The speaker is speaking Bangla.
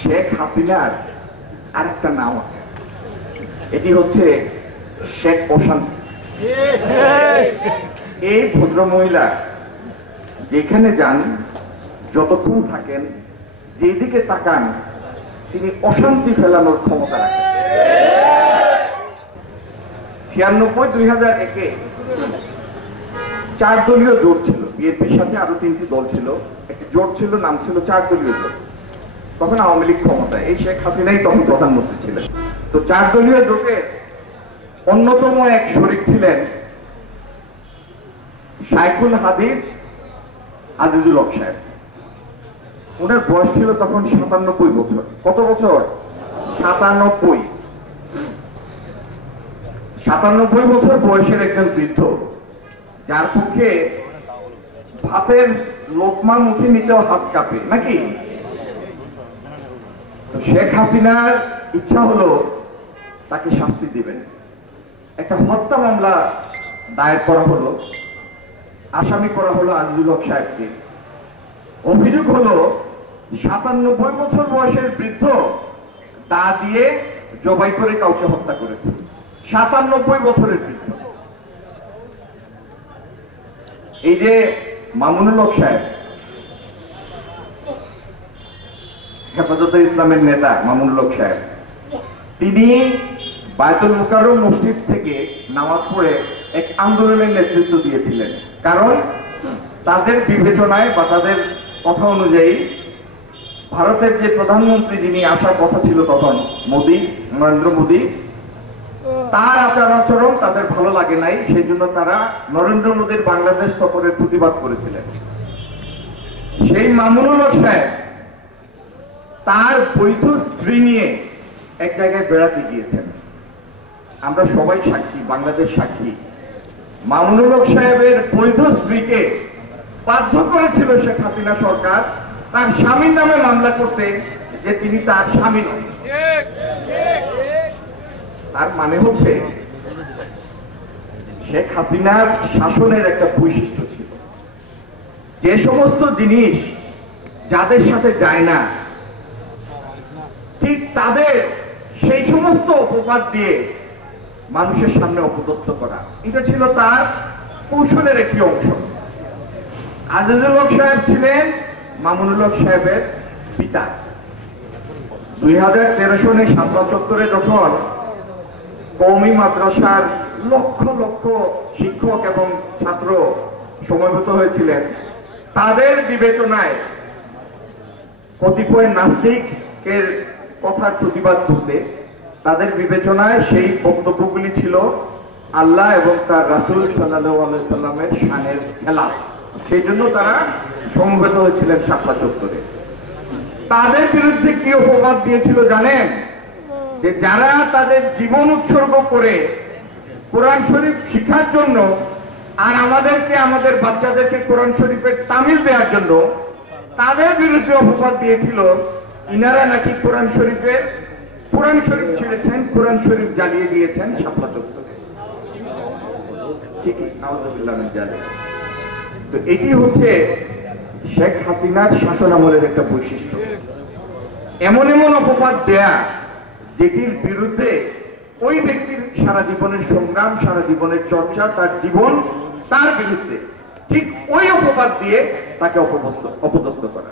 শেখ হাসিনার আরেকটা নাম আছে, এটি হচ্ছে শেখ অশান্তি। এই ভদ্র মহিলা যেখানে যান, যতক্ষণ থাকেন, যেদিকে তাকান, তিনি অশান্তি ফেলানোর ক্ষমতা রাখেন। 96-2001-এ 4 দলীয় জোট ছিল, বিএনপির সাথে আরো 3টি দল ছিল, একটি জোট ছিল, নাম ছিল 4 দলীয় জোট। তখন আওয়ামী লীগ ক্ষমতায়, এই শেখ হাসিনাই তখন প্রধানমন্ত্রী ছিলেন। তো 4 দলীয় জোটের অন্যতম এক শরিক ছিলেন শাইখুল হাদিস আজিজুল হক সাহেব। ওনার বয়স ছিল তখন 97 বছর। কত বছর? 97 বছর বয়সের একজন বৃদ্ধ, যার পক্ষে ভাতের লোকমা মুখে নিতেও হাত কাঁপে নাকি। শেখ হাসিনার ইচ্ছা হলো তাকে শাস্তি দিবেন। একটা হত্যা মামলা দায়ের করা হলো, আসামি করা হলো আজিজুল হক সাহেবকে। অভিযোগ হলো 97 বছর বয়সের বৃদ্ধ দা দিয়ে জবাই করে কাউকে হত্যা করেছে। 97 বছরের বৃদ্ধ। এই যে মামুনুল হক সাহেব, হেফাজতে ইসলামের নেতা মামুনুল হক সাহেব, তিনি বায়তুল মুকাররম মসজিদ থেকে নামাজ পড়ে এক আন্দোলনের নেতৃত্ব দিয়েছিলেন। কারণ তাদের বিবেচনায় বা তাদের কথা অনুযায়ী ভারতের যে প্রধানমন্ত্রী যিনি আসার কথা ছিল তখন, নরেন্দ্র মোদী, তার আচার আচরণ তাদের ভালো লাগে নাই। সেই জন্য তারা নরেন্দ্র মোদীর বাংলাদেশ সফরের প্রতিবাদ করেছিলেন। সেই মামুনুল হক সাহেব তার বৈধ স্ত্রী নিয়ে এক জায়গায় বেড়াতে গিয়েছেন। আমরা সবাই সাক্ষী, বাংলাদেশ সাক্ষী। মামুনুল হক সাহেবের বৈধ স্ত্রীকে বাধ্য করেছিল শেখ হাসিনা সরকার তার স্বামীর নামে মামলা করতে, যে তিনি তার স্বামী নন। তার মানে হচ্ছে শেখ হাসিনার শাসনের একটা বৈশিষ্ট্য ছিল, যে সমস্ত জিনিস যাদের সাথে যায় না, ঠিক তাদের সেই সমস্ত অপবাদ দিয়ে মানুষের সামনে অপদস্থ করা, এটা ছিল তার কৌশলের একটি অংশ। আজিজুল হক সাহেব ছিলেন মামুনুল হক সাহেবের পিতা। 2013 সনে শাপলা চত্বরে যখন কওমি মাদ্রাসার লক্ষ লক্ষ শিক্ষক এবং ছাত্র সমবেত হয়েছিলেন, তাদের বিবেচনায় কতিপয় নাস্তিকের কথার প্রতিবাদ করতে, তাদের বিবেচনায় সেই বক্তব্যগুলি ছিল আল্লাহ এবং তার রাসূল সাল্লাল্লাহু আলাইহি সাল্লামের শানের খেলাফ। সেই জন্য তারা সমবেত হয়েছিলেন শাপলা চত্বরে। তাদের বিরুদ্ধে কি অপবাদ দিয়েছিল জানেন? যে যারা তাদের জীবন উৎসর্গ করে কোরআন শরীফ শিক্ষার জন্য আর আমাদেরকে, আমাদের বাচ্চাদেরকে কোরআন শরীফের তামিল দেওয়ার জন্য, তাদের বিরুদ্ধে অপবাদ দিয়েছিল ইনারা নাকি কোরআন শরীফ ছেড়েছেন, কোরআন শরীফ জ্বালিয়ে দিয়েছেন শাপলা চত্বরে। ঠিকই, নাউযুবিল্লাহ মিন যালিক। তো এটি হচ্ছে শেখ হাসিনার শাসন আমলের একটা বৈশিষ্ট্য, এমন এমন অপবাদ দেয়া যেটির বিরুদ্ধে ওই ব্যক্তির সারা জীবনের সংগ্রাম, সারা জীবনের চর্চা, তার জীবন, তার বিরুদ্ধে ঠিক ওই অপবাদ দিয়ে তাকে অপদস্থ করা।